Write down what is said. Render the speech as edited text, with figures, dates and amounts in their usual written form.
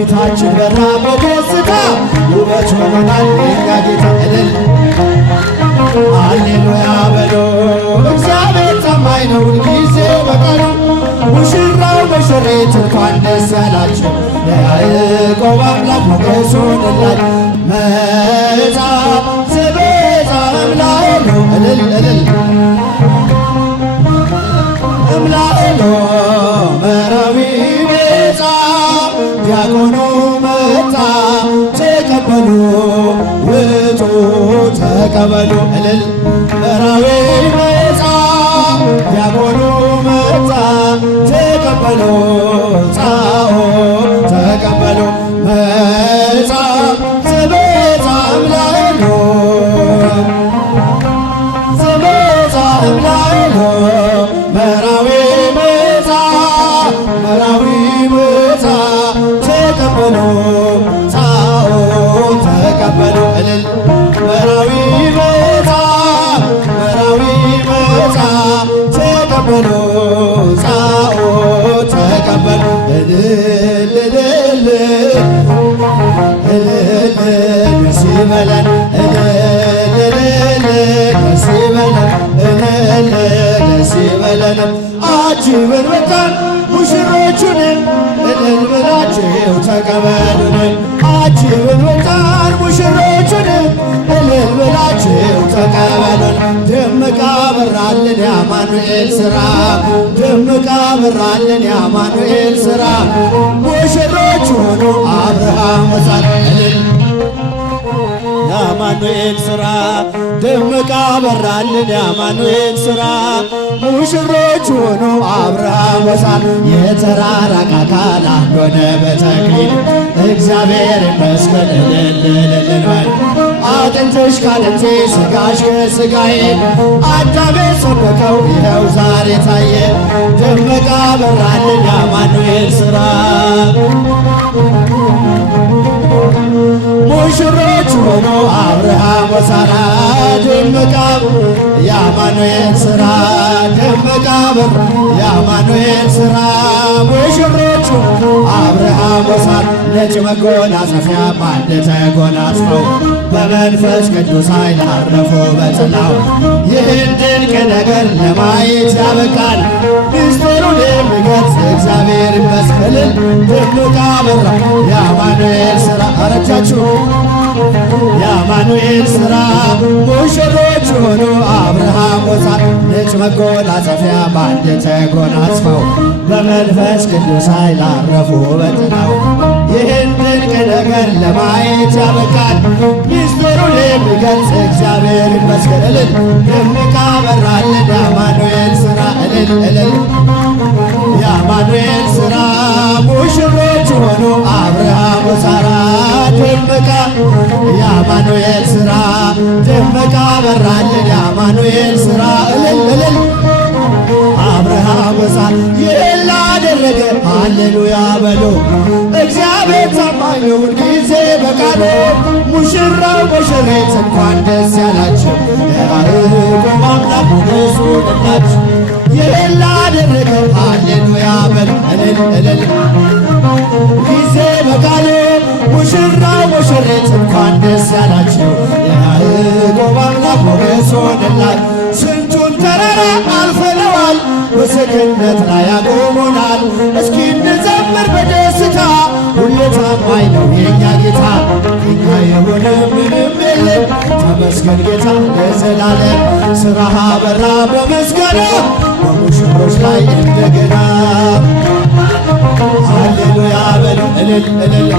ፊታችን በራ በደስታ ውበት ሆኖናል የኛ ጌታ እልል ሃሌሉያ በሎ እግዚአብሔር ታማኝ ነው ሁልጊዜ በቃሉ ሙሽራው ሙሽሪት እንኳን ደስ ያላቸው ለያዕቆብ አምላክ ሞገስ ሆነላቸው መጻ ዘቤዛ እምላኤሎ እልል እልል እምላኤሎ መራዊ ቤዛ ዲያቆኑ መጣ ተቀበሉ ውጡ ተቀበሉ እልል መራዊ ቤዛ ዲያቆኑ መጣ ተቀበሉ ጻኦ ተቀበሉ መጻ ዘቤዛ እምላኤሎ ዘቤዛ እምላኤሎ መራዊ ቤዛ መራዊ ቤዛ ተቀበሉ ጻኦ ተቀበሉ እልል መራዊ ቤዛ መራዊ ቤዛ ተቀበሉ ጻኦ ተቀበሉ እልል እልል እልል ደስ ይበለን እልል እልል ደስ ይበለን እልል ደስ ይበለን አጅበን ወጣን ሙሽሮቹን እልል ብላችሁ ተቀበሉን አጅበን ወጣን ሙሽሮቹን እልል ብላችሁ ተቀበሉን ደምቃ በራልን የአማኑኤል ሥራ ደምቃ በራልን የአማኑኤል ሥራ ሙሽሮች ሆኑ አብርሃም ወሳት እልል የአማኑኤል ሥራ ደምቃ በራልን የአማኑኤል ሥራ ሙሽሮች ሆኑ አብርሃም ወሳት የተራራቀ አካል አንድ ሆነ በተክሊል እግዚአብሔር ይመስገን እልል እልል በል አጥንትሽ ካጥንቴ ሥጋሽ ከሥጋዬ አዳሜ ሰበከው ይኸው ዛሬ ታየ ደምቃ በራልን የአማኑኤል ሥራ ሙሽሮች ሆኖ አብርሃም ወሳራ ደምቃ የአማኑኤል ሥራ ደምቃ በር የአማኑኤል ሥራ ሙሽሮቹ አብርሃም ወሳራ ነጭ መጎናጸፊያ በአንድ ተጎናጽፈው በመንፈስ ቅዱስ ኃይል አረፉ በጥላው ይህን ድንቅ ነገር ለማየት ያበቃል ምስጢሩን የሚገልጽ እግዚአብሔር ይመስገን ደምቃ በራ የአማኑኤል ሥራ አረጃችሁ የአማኑኤል ሥራ ሙሽሮች ሆኑ አብርሃም ወሳት ነጭ መጎናጸፊያ በአንድ ተጎናጽፈው በመንፈስ ቅዱስ ኃይል አረፉ በጥላው ይህን ድንቅ ነገር ለማየት ያበቃል ምስጢሩን የሚገልጽ እግዚአብሔር ይመስገን እልል ደምቃ በራልን የአማኑኤል ሥራ እልል እልል የአማኑኤል ሥራ ሙሽሮች ሆኑ አብርሃም ወሳራ ደምቃ የአማኑኤል ሥራ ደምቃ በራልን የአማኑኤል ሥራ እልል እልል አብርሃም ወሳት ይህን ላደረገ ሃሌሉያ በሉ እግዚአብሔር ታማኝ ነው ሁልጊዜ በቃሉ ሙሽራው ሙሽሪት እንኳን ደስ ያላችሁ የያዕቆብ አምላክ ሞገስ ሆነላችሁ ይህን ላደረገ ሃሌሉያ በሉ እልል እልል ጊዜ በቃሉ ሙሽራው ሙሽሪት እንኳን ደስ ያላችሁ የያዕቆብ አምላክ ሞገስ ሆነላችሁ ስንቱን ተራራ አልፈነዋል በሰገነት ላይ ያቆሙናል እስኪ እንዘምር በደስታ ሁሌ ታማኝ ነው የኛ ጌታ የኛ የሆነ ምንም የለም ተመስገን ጌታ ለዘላለም ሥራህ በራ በምስጋና በሙሽሮች ላይ እንደገና ሃሌሉያ በሉ እልል እልል